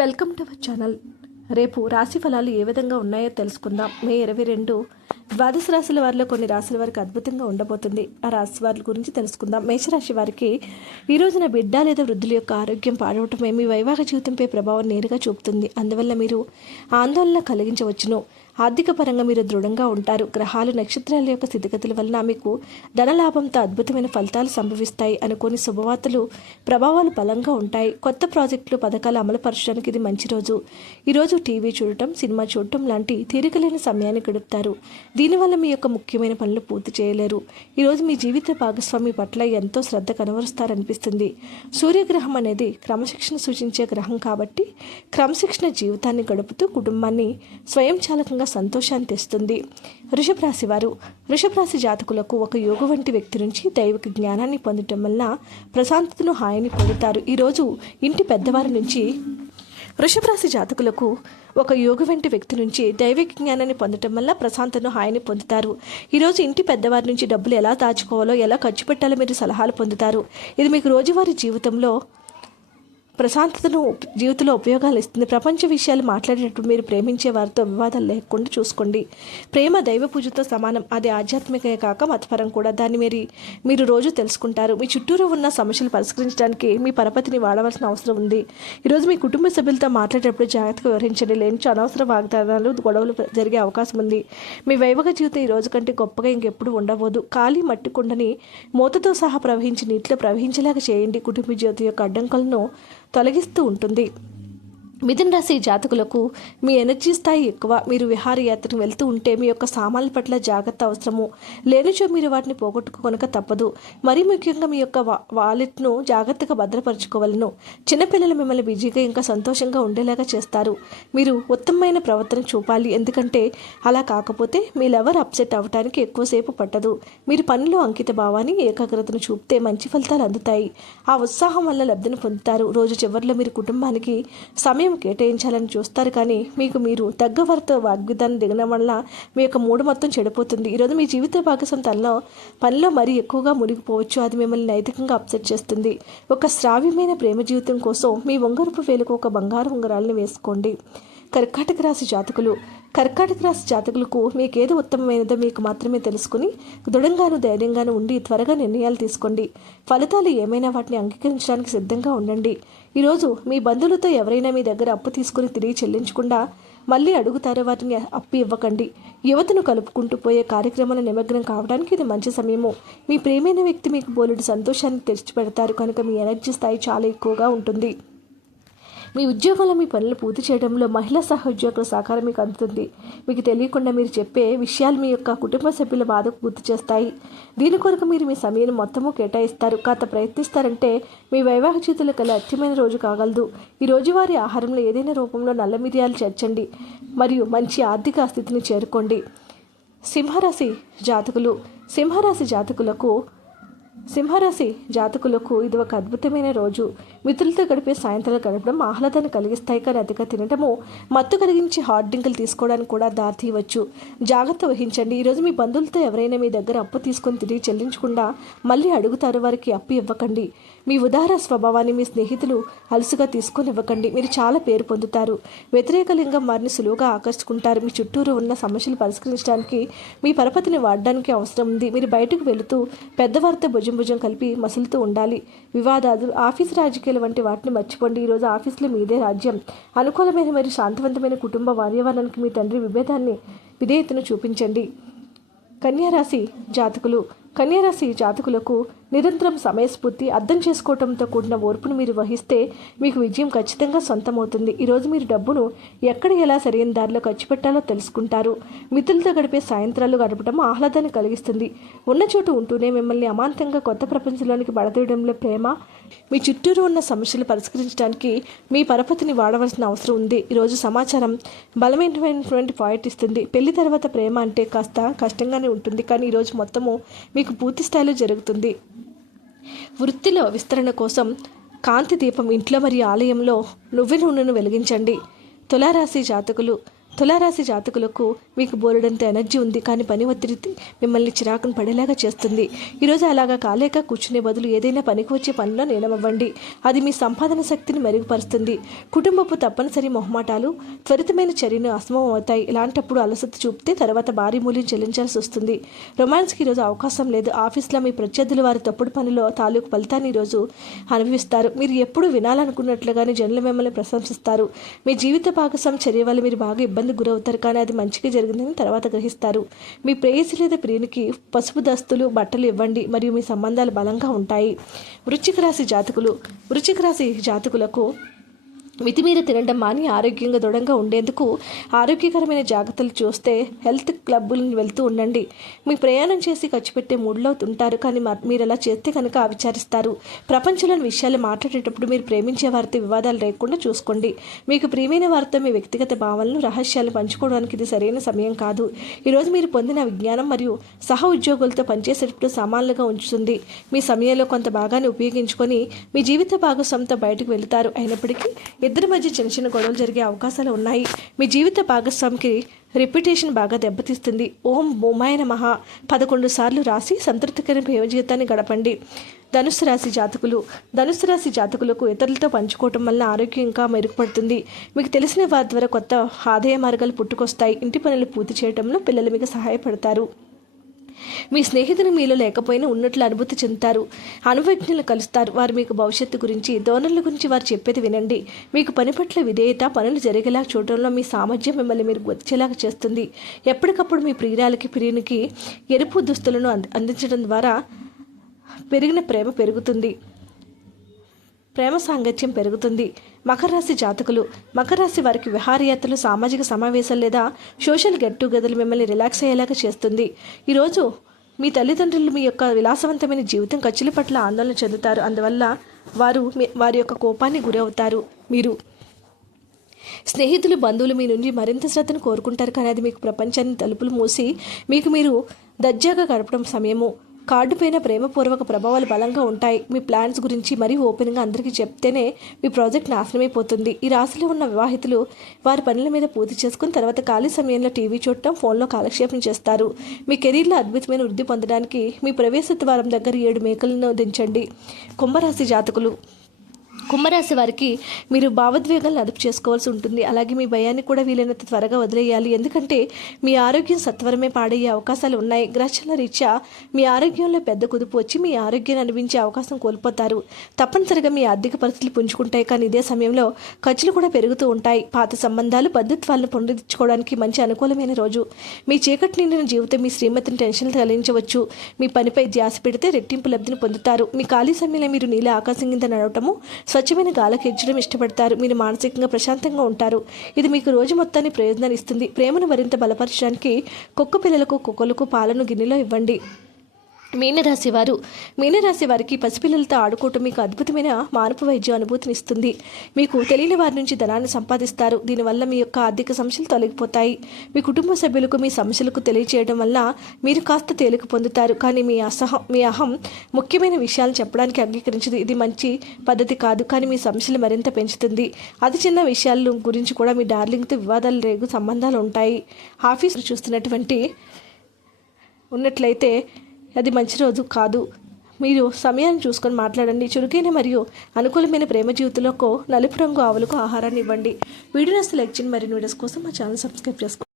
Welcome to our channel. రేపు రాశి ఫలాలు ఏ విధంగా ఉన్నాయో తెలుసుకుందాం. మే 22 ద్వాదశ రాశుల వారిలో కొన్ని రాశుల వారికి అద్భుతంగా ఉండబోతుంది. ఆ రాశి వారి గురించి తెలుసుకుందాం. మేషరాశి వారికి ఈ రోజున బిడ్డ లేదా వృద్ధుల యొక్క ఆరోగ్యం పాడవటమే మీ వైవాహిక జీవితంపై ప్రభావం నేరుగా చూపుతుంది. అందువల్ల మీరు ఆందోళన కలిగించవచ్చును. ఆర్థిక పరంగా మీరు దృఢంగా ఉంటారు. గ్రహాలు నక్షత్రాల యొక్క స్థితిగతుల వలన మీకు ధనలాభంతో అద్భుతమైన ఫలితాలు సంభవిస్తాయి. అనుకోని శుభవార్తలు ప్రభావాలు బలంగా ఉంటాయి. కొత్త ప్రాజెక్టులు పథకాలు అమలుపరచడానికి ఇది మంచి రోజు. ఈరోజు టీవీ చూడటం, సినిమా చూడటం లాంటి తీరికలేని సమయాన్ని గడుపుతారు. దీనివల్ల మీ యొక్క ముఖ్యమైన పనులు పూర్తి చేయలేరు. ఈరోజు మీ జీవిత భాగస్వామి పట్ల ఎంతో శ్రద్ధ కనబరుస్తారనిపిస్తుంది. సూర్యగ్రహం అనేది క్రమశిక్షణ సూచించే గ్రహం కాబట్టి క్రమశిక్షణ జీవితాన్ని గడుపుతూ కుటుంబాన్ని స్వయంచాలకంగా సంతోషాన్ని తెస్తుంది. వృషభ రాశి వారు వృషభ రాశి జాతకులకు ఒక యోగ వంటి వ్యక్తి నుంచి దైవిక జ్ఞానాన్ని పొందటం వలన ప్రశాంతతను హాయిని పొందుతారు. ఈరోజు ఇంటి పెద్దవారి నుంచి వృషభ రాశి జాతకులకు ఒక యోగ వంటి వ్యక్తి నుంచి దైవిక జ్ఞానాన్ని పొందటం వల్ల ప్రశాంతను హాయిని పొందుతారు. ఈరోజు ఇంటి పెద్దవారి నుంచి డబ్బులు ఎలా దాచుకోవాలో, ఎలా ఖర్చు పెట్టాలో మీరు సలహాలు పొందుతారు. ఇది మీకు రోజువారీ జీవితంలో ప్రశాంతతను జీవితంలో ఉపయోగాలు ఇస్తుంది. ప్రపంచ విషయాలు మాట్లాడేటప్పుడు మీరు ప్రేమించే వారితో వివాదాలు లేకుండా చూసుకోండి. ప్రేమ దైవ పూజతో సమానం. అది ఆధ్యాత్మికే కాక మతపరం కూడా. దాన్ని మీరు రోజు తెలుసుకుంటారు. మీ చుట్టూరు ఉన్న సమస్యలు పరిష్కరించడానికి మీ పరపతిని వాడవలసిన అవసరం ఉంది. ఈరోజు మీ కుటుంబ సభ్యులతో మాట్లాడేటప్పుడు జాగ్రత్తగా వివరించండి. లేని అనవసర వాగ్దానాలు, గొడవలు జరిగే అవకాశం ఉంది. మీ వైవాహిక జీవితం ఈ రోజు కంటే గొప్పగా ఇంకెప్పుడు ఉండబోదు. ఖాళీ మట్టి కుండని మూతతో సహా ప్రవహించి నీటిలో ప్రవహించేలాగా చేయండి. కుటుంబ జీవితం యొక్క అడ్డంకులను తొలగిస్తూ ఉంటుంది. మిథున రాశి జాతకులకు మీ ఎనర్జీ స్థాయి ఎక్కువ. మీరు విహారయాత్రకు వెళ్తూ ఉంటే మీ యొక్క సామాన్ల పట్ల జాగ్రత్త అవసరము. లేనిచో మీరు వాటిని పోగొట్టుకోనక తప్పదు. మరీ ముఖ్యంగా మీ యొక్క వాలెట్ను జాగ్రత్తగా భద్రపరచుకోవాలను. చిన్నపిల్లలు మిమ్మల్ని బిజీగా ఇంకా సంతోషంగా ఉండేలాగా చేస్తారు. మీరు ఉత్తమమైన ప్రవర్తన చూపాలి. ఎందుకంటే అలా కాకపోతే మీ లవర్ అప్సెట్ అవ్వడానికి ఎక్కువసేపు పట్టదు. మీరు పనిలో అంకిత భావాన్ని, ఏకాగ్రతను చూపితే మంచి ఫలితాలు అందుతాయి. ఆ ఉత్సాహం వల్ల లబ్ధిని పొందుతారు. రోజు చివరిలో మీరు కుటుంబానికి సమయం కేటాయించాలని చూస్తారు, కానీ మీరు తగ్గ వారితో వాగ్విధానం దిగడం వల్ల మీ యొక్క మూడు మొత్తం చెడిపోతుంది. ఈరోజు మీ జీవిత భాగస్వామి పనిలో మరీ ఎక్కువగా మునిగిపోవచ్చు. అది మిమ్మల్ని నైతికంగా అప్సెట్ చేస్తుంది. ఒక శ్రావ్యమైన ప్రేమ జీవితం కోసం మీ ఉంగరపు వేలుకు ఒక బంగారు ఉంగరాలను వేసుకోండి. కర్కాటక రాశి జాతకులకు మీకేదో ఉత్తమమైనదో మీకు మాత్రమే తెలుసుకుని దృఢంగాను ధైర్యంగాను ఉండి త్వరగా నిర్ణయాలు తీసుకోండి. ఫలితాలు ఏమైనా వాటిని అంగీకరించడానికి సిద్ధంగా ఉండండి. ఈరోజు మీ బంధువులతో ఎవరైనా మీ దగ్గర అప్పు తీసుకుని తిరిగి చెల్లించకుండా మళ్ళీ అడుగుతారో వాటిని అప్పు ఇవ్వకండి. యువతను కలుపుకుంటూ పోయే కార్యక్రమాల నిమగ్నం కావడానికి ఇది మంచి సమయము. మీ ప్రేమైన వ్యక్తి మీకు బోలెడు సంతోషాన్ని తెచ్చిపెడతారు కనుక మీ ఎనర్జీ స్థాయి చాలా ఎక్కువగా ఉంటుంది. మీ ఉద్యోగంలో మీ పనులు పూర్తి చేయడంలో మహిళా సహోద్యోగుల సహకారం మీకు అందుతుంది. మీకు తెలియకుండా మీరు చెప్పే విషయాలు మీ యొక్క కుటుంబ సభ్యుల బాధకు గుర్తు చేస్తాయి. దీని కొరకు మీరు మీ సమయాన్ని మొత్తము కేటాయిస్తారు. కాస్త ప్రయత్నిస్తారంటే మీ వైవాహిక జీవితంలో కల అత్యమైన రోజు కాగలదు. ఈ రోజువారీ ఆహారంలో ఏదైనా రూపంలో నల్ల మిరియాలు చేర్చండి మరియు మంచి ఆర్థిక స్థితిని చేరుకోండి. సింహరాశి జాతకులకు ఇది ఒక అద్భుతమైన రోజు. మిత్రులతో గడిపే సాయంత్రాలు గడపడం ఆహ్లాదాన్ని కలిగిస్తాయి, కానీ అతిగా తినడము మత్తు కలిగించి హాట్ డ్రింకులు తీసుకోవడానికి కూడా దారితీయవచ్చు. జాగ్రత్త వహించండి. ఈరోజు మీ బంధువులతో ఎవరైనా మీ దగ్గర అప్పు తీసుకొని తిరిగి చెల్లించకుండా మళ్ళీ అడుగుతారు, వారికి అప్పు ఇవ్వకండి. మీ ఉదార స్వభావాన్ని మీ స్నేహితులు అలుసుగా తీసుకొని ఇవ్వకండి. మీరు చాలా పేరు పొందుతారు. వ్యతిరేక లింగం వారిని సులువుగా ఆకర్షుకుంటారు. మీ చుట్టూరు ఉన్న సమస్యలు పరిష్కరించడానికి మీ పరపతిని వాడడానికి అవసరం ఉంది. మీరు బయటకు వెళుతూ పెద్దవారితో భుజం కలిపి మసులుతూ ఉండాలి. వివాదాలు, ఆఫీసు రాజకీయాలు వంటి వాటిని మర్చిపోండి. ఈరోజు ఆఫీసులో మీదే రాజ్యం. అనుకూలమైన మరియు శాంతివంతమైన కుటుంబ వాతావరణానికి మీ తండ్రి విధేయతను చూపించండి. కన్యారాశి జాతకులకు నిరంతరం సమయస్ఫూర్తి, అర్థం చేసుకోవడంతో కూడిన ఓర్పును మీరు వహిస్తే మీకు విజయం ఖచ్చితంగా సొంతమవుతుంది. ఈరోజు మీరు డబ్బును ఎక్కడ ఎలా సరైన దారిలో ఖర్చు పెట్టాలో తెలుసుకుంటారు. మిత్రులతో గడిపే సాయంత్రాలు గడపడం ఆహ్లాదాన్ని కలిగిస్తుంది. ఉన్న చోటు ఉంటూనే మిమ్మల్ని అమాంతంగా కొత్త ప్రపంచంలోనికి పడతీయడంలో ప్రేమ. మీ చుట్టూరు ఉన్న సమస్యలు పరిష్కరించడానికి మీ పరపతిని వాడవలసిన అవసరం ఉంది. ఈరోజు సమాచారం బలమైనటువంటి పాయింట్ ఇస్తుంది. పెళ్లి తర్వాత ప్రేమ అంటే కాస్త కష్టంగానే ఉంటుంది, కానీ ఈరోజు మొత్తము మీకు పూర్తి స్థాయిలో జరుగుతుంది. వృత్తిలో విస్తరణ కోసం కాంతి దీపం ఇంట్లో మరియు ఆలయంలో నువ్వె నూనెను వెలిగించండి. తులారాశి తులారాశి జాతకులకు మీకు బోలెడంత ఎనర్జీ ఉంది, కానీ పని ఒత్తిడి మిమ్మల్ని చిరాకును పడేలాగా చేస్తుంది. ఈరోజు అలాగా కాలేక కూర్చునే బదులు ఏదైనా పనికి వచ్చే పనిలో నీలమవ్వండి. అది మీ సంపాదన శక్తిని మెరుగుపరుస్తుంది. కుటుంబపు తప్పనిసరి మొహమాటాలు త్వరితమైన చర్యను అసమం అవుతాయి. ఇలాంటప్పుడు అలసత చూపితే తర్వాత భారీ మూల్యం చెల్లించాల్సి వస్తుంది. రొమాన్స్కి ఈరోజు అవకాశం లేదు. ఆఫీస్లో మీ ప్రత్యర్థులు వారి తప్పుడు పనిలో తాలూకు ఫలితాన్ని ఈరోజు అనుభవిస్తారు. మీరు ఎప్పుడు వినాలనుకున్నట్లుగానే జనులు మిమ్మల్ని ప్రశంసిస్తారు. మీ జీవిత భాగస్వామి చర్య వల్ల మీరు బాగా ఇబ్బంది గురవుతారు, కానీ అది మంచిగా జరిగిందని తర్వాత గ్రహిస్తారు. మీ ప్రేయసి లేదా ప్రియునికి పసుపు దస్తులు బట్టలు ఇవ్వండి మరియు మీ సంబంధాలు బలంగా ఉంటాయి. వృశ్చిక రాశి జాతకులకు మితిమీర తినడం మాని ఆరోగ్యంగా దృఢంగా ఉండేందుకు ఆరోగ్యకరమైన జాగ్రత్తలు చూస్తే హెల్త్ క్లబ్బులను వెళ్తూ ఉండండి. మీ ప్రయాణం చేసి ఖర్చు పెట్టే మూడ్లో ఉంటారు, కానీ మీరు అలా చేస్తే కనుక విచారిస్తారు. ప్రపంచంలోని విషయాలు మాట్లాడేటప్పుడు మీరు ప్రేమించే వారితో వివాదాలు లేకుండా చూసుకోండి. మీకు ప్రియమైన వారితో మీ వ్యక్తిగత భావనలు రహస్యాలు పంచుకోవడానికి ఇది సరైన సమయం కాదు. ఈరోజు మీరు పొందిన విజ్ఞానం మరియు సహ ఉద్యోగులతో పనిచేసేటప్పుడు సమానంగా ఉంచుతుంది. మీ సమయంలో కొంత భాగాన్ని ఉపయోగించుకొని మీ జీవిత భాగస్వామితో బయటకు వెళుతారు. అయినప్పటికీ ఇద్దరి మధ్య చిన్న చిన్న గొడవలు జరిగే అవకాశాలు ఉన్నాయి. మీ జీవిత భాగస్వామికి రెప్యుటేషన్ బాగా దెబ్బతీస్తుంది. ఓం భూమాయ నమః 11 సార్లు రాసి సంతృప్తికరమైన జీవితాన్ని గడపండి. ధనుస్సు రాశి జాతకులకు ఇతరులతో పంచుకోవటం వల్ల ఆరోగ్యం ఇంకా మెరుగుపడుతుంది. మీకు తెలిసిన వారి ద్వారా కొత్త ఆదాయ మార్గాలు పుట్టుకొస్తాయి. ఇంటి పనులు పూర్తి చేయడంలో పిల్లలు మీకు సహాయపడతారు. మీ స్నేహితులు మీలో లేకపోయినా ఉన్నట్లు అనుభూతి చెందుతారు. అనుభవజ్ఞులు కలుస్తారు. వారు మీకు భవిష్యత్తు గురించి ధోరణుల గురించి వారు చెప్పేది వినండి. మీకు పని పట్ల విధేయత, పనులు జరిగేలా చూడడంలో మీ సామర్థ్యం మిమ్మల్ని మీరు వచ్చేలాగా చేస్తుంది. ఎప్పటికప్పుడు మీ ప్రియునికి ఎరుపు దుస్తులను అందించడం ద్వారా ప్రేమ సాంగత్యం పెరుగుతుంది. మకర రాశి వారికి విహారయాత్రలు, సామాజిక సమావేశాలు లేదా సోషల్ గెట్ టుగెదర్లు మిమ్మల్ని రిలాక్స్ అయ్యేలాగా చేస్తుంది. ఈరోజు మీ తల్లిదండ్రులు మీ యొక్క విలాసవంతమైన జీవితం ఖర్చుల పట్ల ఆందోళన చెందుతారు. అందువల్ల వారి యొక్క కోపాన్ని గురవుతారు. మీరు స్నేహితులు, బంధువులు మీ నుండి మరింత శ్రద్ధను కోరుకుంటారు, కానీ అది మీకు ప్రపంచాన్ని తలుపులు మూసి మీరు దర్జాగా గడపడం సమయము. కార్డు పైన ప్రేమపూర్వక ప్రభావాలు బలంగా ఉంటాయి. మీ ప్లాన్స్ గురించి మరీ ఓపెన్గా అందరికీ చెప్తేనే మీ ప్రాజెక్ట్ నాశనమైపోతుంది. ఈ రాశిలో ఉన్న వివాహితులు వారి పనుల మీద పూర్తి చేసుకుని తర్వాత ఖాళీ సమయంలో టీవీ చూడటం, ఫోన్లో కాలక్షేపం చేస్తారు. మీ కెరీర్లో అద్భుతమైన వృద్ధి పొందడానికి మీ ప్రవేశ ద్వారం దగ్గర 7 మేకలను దించండి. కుంభరాశి వారికి మీరు భావోద్వేగాలను అదుపు చేసుకోవాల్సి ఉంటుంది. అలాగే మీ భయాన్ని కూడా వీలైనంత త్వరగా వదిలేయాలి. ఎందుకంటే మీ ఆరోగ్యం సత్వరమే పాడయ్యే అవకాశాలు ఉన్నాయి. గ్రహచార రీత్యా మీ ఆరోగ్యంలో పెద్ద కుదుపు వచ్చి మీ ఆరోగ్యాన్ని అనిపించే అవకాశం కోల్పోతారు. తప్పనిసరిగా మీ ఆర్థిక పరిస్థితులు పుంజుకుంటాయి, కానీ ఇదే సమయంలో ఖర్చులు కూడా పెరుగుతూ ఉంటాయి. పాత సంబంధాలు, బంధుత్వాలను పునరుద్ధరించుకోవడానికి మంచి అనుకూలమైన రోజు. మీ చీకటి నిండిన జీవితం మీ శ్రీమతిని టెన్షన్ కలిగించవచ్చు. మీ పనిపై ధ్యాస పెడితే రెట్టింపు లబ్ధిని పొందుతారు. మీ ఖాళీ సమయంలో మీరు నీళ్ళ ఆకాశం కింద నడవటము, స్వచ్ఛమైన గాలికి ఎచ్చడం ఇష్టపడతారు. మీరు మానసికంగా ప్రశాంతంగా ఉంటారు. ఇది మీకు రోజు మొత్తాన్ని ప్రయోజనాలు ఇస్తుంది. ప్రేమను మరింత బలపరచడానికి కుక్క పిల్లలకు కుక్కలకు పాలను గిన్నెలో ఇవ్వండి. మీనరాశి వారికి పసిపిల్లలతో ఆడుకోవటం మీకు అద్భుతమైన మానవ వైద్య అనుభూతిని ఇస్తుంది. మీకు తెలియని వారి నుంచి ధనాన్ని సంపాదిస్తారు. దీనివల్ల మీ యొక్క ఆర్థిక సమస్యలు తొలగిపోతాయి. మీ కుటుంబ సభ్యులకు మీ సమస్యలకు తెలియచేయడం వల్ల మీరు కాస్త తేలిక పొందుతారు, కానీ మీ అహం ముఖ్యమైన విషయాలను చెప్పడానికి అంగీకరించదు. ఇది మంచి పద్ధతి కాదు, కానీ మీ సమస్యలు మరింత పెంచుతుంది. అతి చిన్న విషయాల గురించి కూడా మీ డార్లింగ్తో వివాదాలు రేగు సంబంధాలు ఉంటాయి. ఆఫీసులు చూస్తున్నటువంటి ఉన్నట్లయితే అది మంచి రోజు కాదు. మీరు సమయాన్ని చూసుకొని మాట్లాడండి. చురుకైన మరియు అనుకూలమైన ప్రేమ జీవితంలో నలుపు రంగు ఆవులకు ఆహారాన్ని ఇవ్వండి. వీడియో నచ్చితే లైక్ చేయండి. మరిన్ని వీడియోస్ కోసం మా ఛానల్ సబ్స్క్రైబ్ చేసుకోండి.